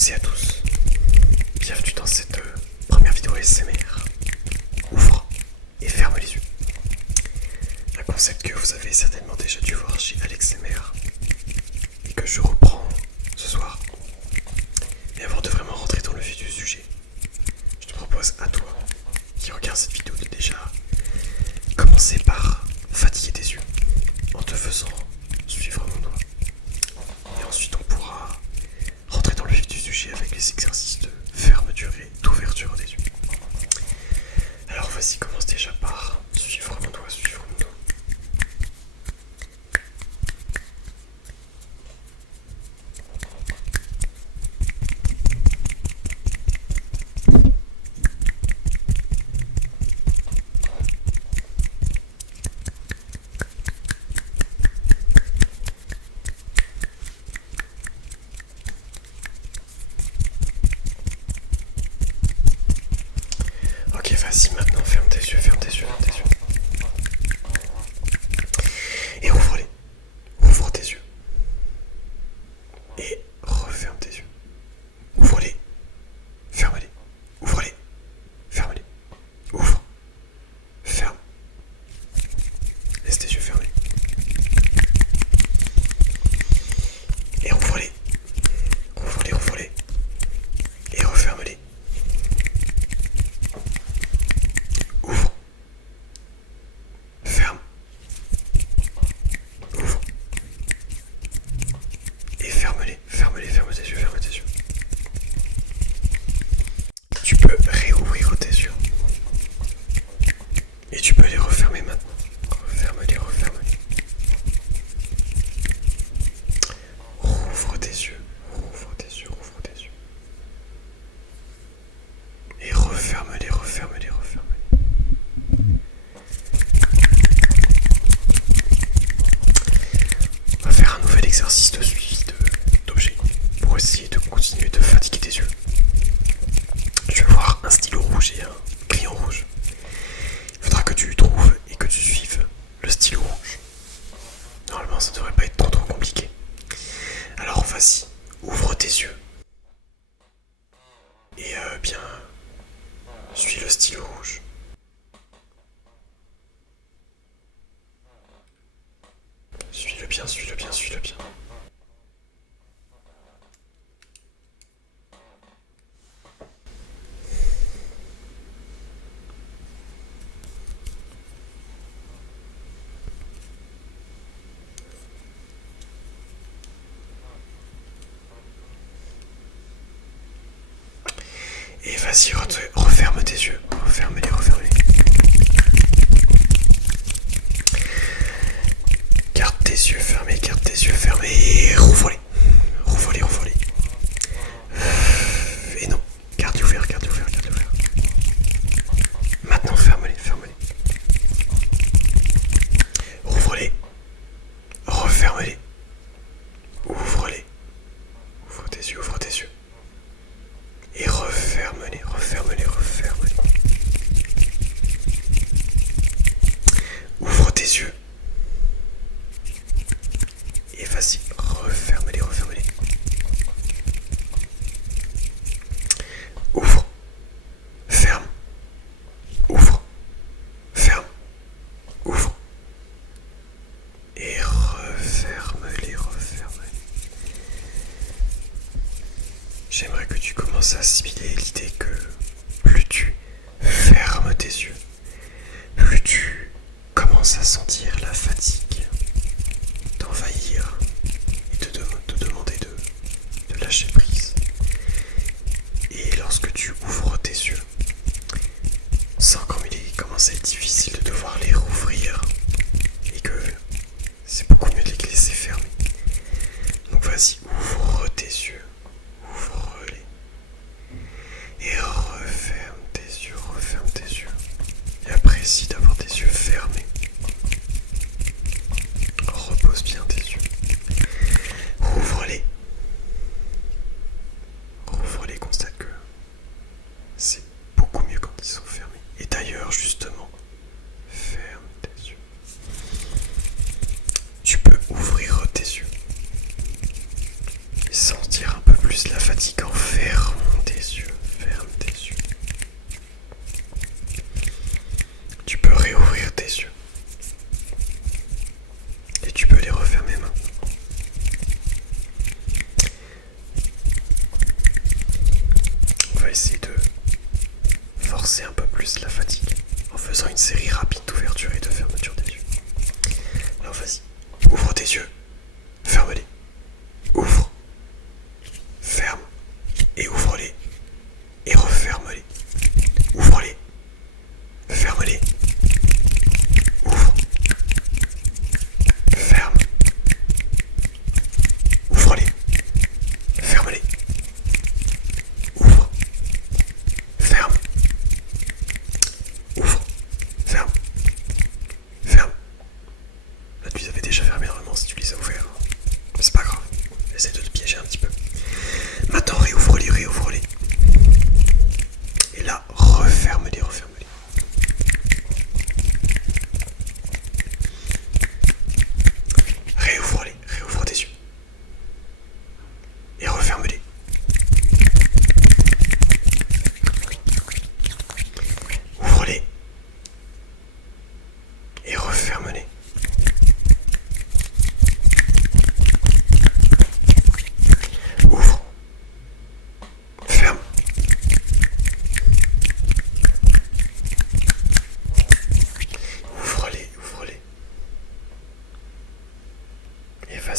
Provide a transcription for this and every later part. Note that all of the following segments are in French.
toutes et à tous, bienvenue dans cette première vidéo ASMR. Ouvre et ferme les yeux. Un concept que vous avez certainement déjà dû voir chez AlexMR et que je reprends ce soir. Mais avant de vraiment rentrer dans le vif du sujet, je te propose à toi qui regarde cette vidéo de déjà commencer par fatiguer tes yeux en te faisant suivre mon doigt. Et ensuite on pourra rentrer dans le vif du sujet avec les exercices de fermeture et d'ouverture des yeux. Alors vas-y, commence déjà par suivre mon doigt, suivre mon doigt. Ok, vas-y, maintenant ferme tes yeux, ferme tes yeux, ferme tes yeux. Et ouvre-les. Ouvre tes yeux. Et referme tes yeux. Ouvre-les. Ferme-les. Ouvre-les. Ferme-les. Ouvre. Ferme. Laisse tes yeux fermés. Et ouvre-les. Ouvre-les, ouvre-les. Et referme-les. Ouvre. Ferme. Ouvre. Et ferme-les. Ferme-les, ferme tes yeux, ferme tes yeux. Tu peux réouvrir tes yeux. Et tu peux les refermer maintenant. Referme-les, referme-les. Rouvre tes yeux. Rouvre tes yeux, rouvre tes yeux. Et referme-les, referme-les, referme-les. On va faire un nouvel exercice de suivi d'objets pour essayer de continuer de fatiguer tes yeux. Je vais voir un stylo rouge et un crayon rouge. Il faudra que tu trouves et que tu suives le stylo rouge. Normalement, ça devrait pas être trop compliqué. Alors vas-y, ouvre tes yeux. Et bien, suis le stylo rouge. Suis-le bien, suis-le bien, suis-le bien. Et vas-y, referme tes yeux. Referme-les, referme-les. Garde tes yeux fermés, garde tes yeux fermés et rouvre-les. Rouvre-les, rouvre-les. Et non, garde-les ouverts, garde-les ouverts, garde-les ouverts. Maintenant, ferme-les, ferme-les. Rouvre-les. Referme-les. Ouvre-les. Ouvre tes yeux, ouvre tes yeux. Et referme-les, referme-les, referme-les. Ouvre tes yeux. Et vas-y, referme-les, referme-les. Ouvre. Ferme. Ouvre. Ferme. Ouvre. Et referme-les, referme-les. J'aimerais que tu commences à assimiler l'idée que plus tu fermes tes yeux, plus tu commences à sentir la fatigue t'envahir et te demander de lâcher prise. Et lorsque tu ouvres tes yeux, sens comme il commence à être difficile de devoir les rouvrir et que c'est beaucoup mieux de les laisser fermer. Donc vas-y, ouvre tes yeux. Ouvre-les. Et referme tes yeux, referme tes yeux.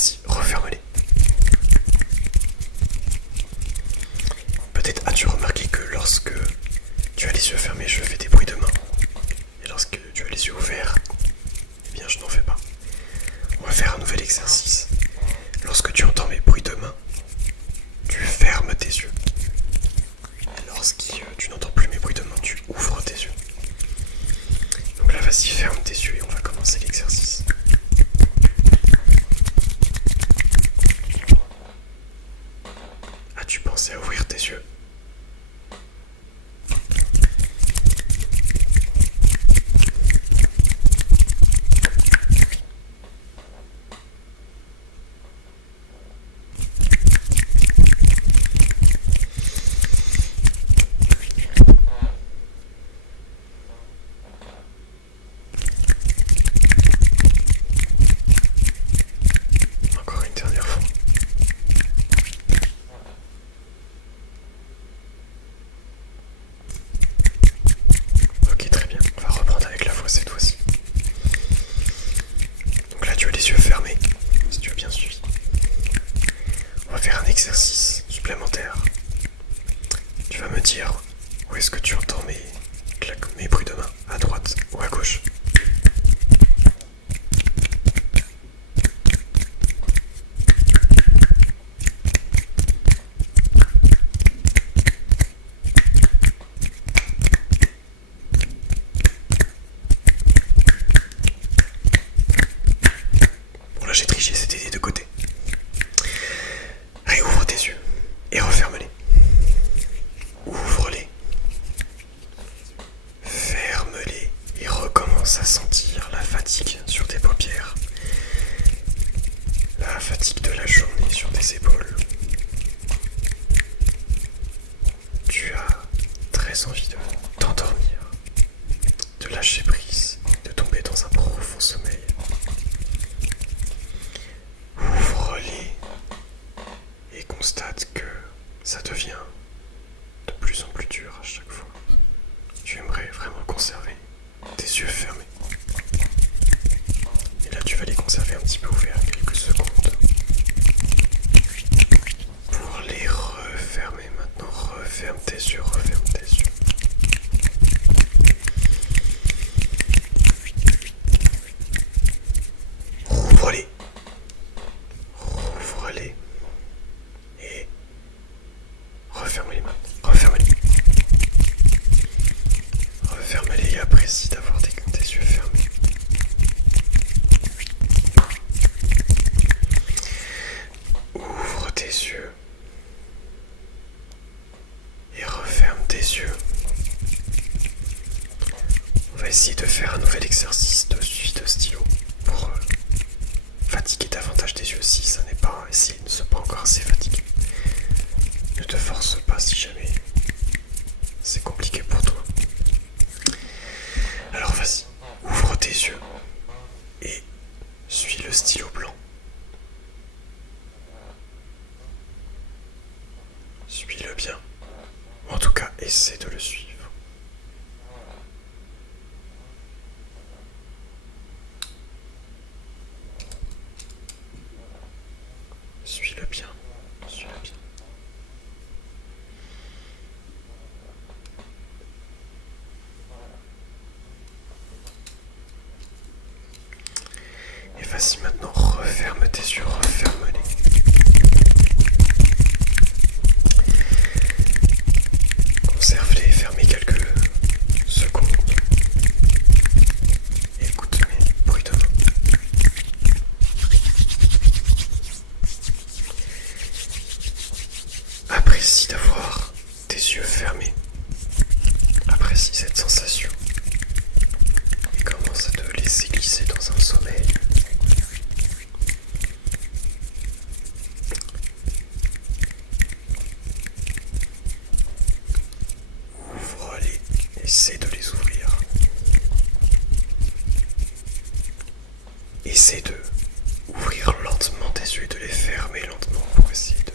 vas-y, referme-les. Peut-être as-tu remarqué que lorsque tu as les yeux fermés, je fais des bruits de main. Et lorsque tu as les yeux ouverts, eh bien je n'en fais pas. On va faire un nouvel exercice. Lorsque tu entends mes bruits de main, tu fermes tes yeux. Et lorsque tu n'entends plus mes bruits de main, tu ouvres tes yeux. Donc là, vas-y, ferme tes yeux et on va commencer l'exercice. As-tu pensé à ouvrir tes yeux ? Encore une dernière fois. Ok, très bien. On va reprendre avec la voix cette fois-ci. Donc là, tu as les yeux fermés, si tu as bien suivi. On va faire un exercice supplémentaire. Tu vas me dire où est-ce que tu entends mes bruits de main, à droite ou à gauche. Bon là j'ai triché, c'était des deux côtés. Allez, ouvre tes yeux et referme-les. Ouvre-les. Ferme-les et recommence à sentir la fatigue sur tes paupières. La fatigue de la journée sur tes épaules. Tu as très envie de t'endormir, de lâcher prise, de tomber dans un profond sommeil. Ouvre-les et constate que ça devient de plus en plus dur à chaque fois. Tu aimerais vraiment conserver tes yeux fermés. Et là, tu vas les conserver un petit peu ouverts quelques secondes. Pour les refermer maintenant, referme tes yeux, referme tes yeux. Rouvre-les. Rouvre-les. Et referme-les maintenant. Referme-les. Referme-les et apprécie d'avoir tes yeux fermés. Ouvre tes yeux. Et referme tes yeux. On va essayer de faire un nouvel exercice de suivi de stylo pour fatiguer davantage tes yeux si ça n'est pas, si ils ne sont pas encore assez fatigués. Ne te force pas si jamais c'est compliqué pour toi. Alors vas-y, ouvre tes yeux et suis le stylo blanc. Suis-le bien. En tout cas, essaie de le suivre. Suis-le bien. Suis-le bien. Et vas-y maintenant, referme tes yeux, referme-les. Conserve-les, ferme-les quelques secondes. Écoute mes bruits de main. Apprécie d'avoir tes yeux fermés. Apprécie cette sensation. Et commence à te laisser glisser dans un sommeil. Ouvre-les. Essaie de les ouvrir. Essaie de ouvrir lentement tes yeux et de les fermer lentement pour essayer de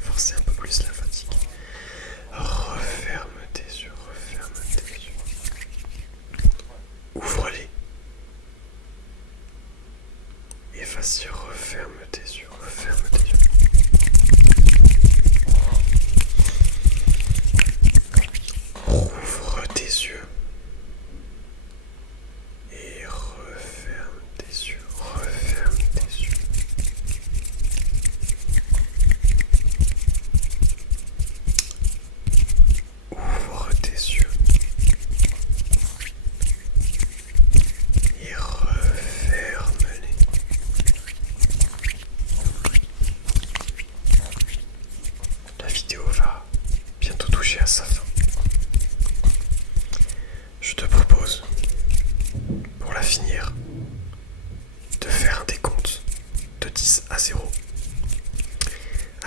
forcer un peu plus la fatigue. Referme tes yeux, referme tes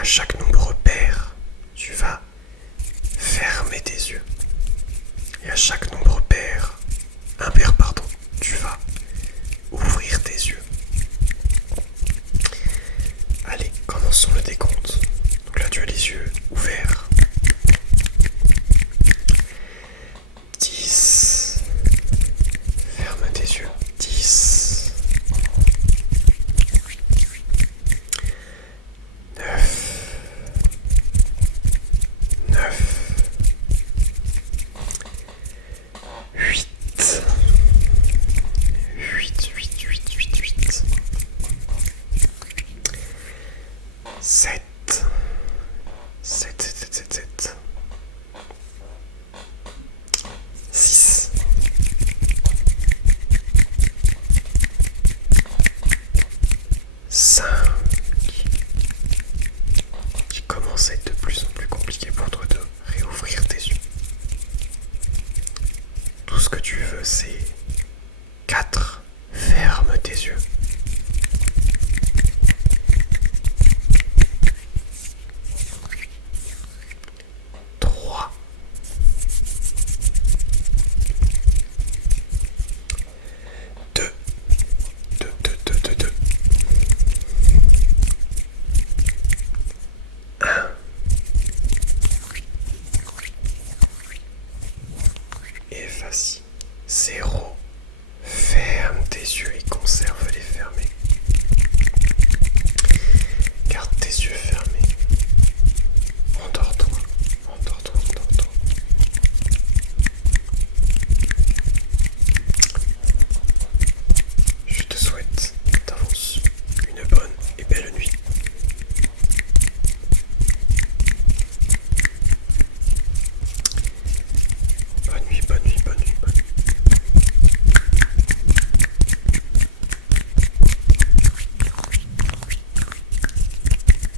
À chaque nombre pair, tu vas fermer tes yeux. Et à chaque nombre impair, pardon, tu vas ouvrir tes yeux. Allez, commençons le décompte. Donc là, tu as les yeux ouverts. 10. Ferme tes yeux. 10. 9. 9. 8. 8, 8, 8, 8, 8. 7. 7, 7, 7, 7.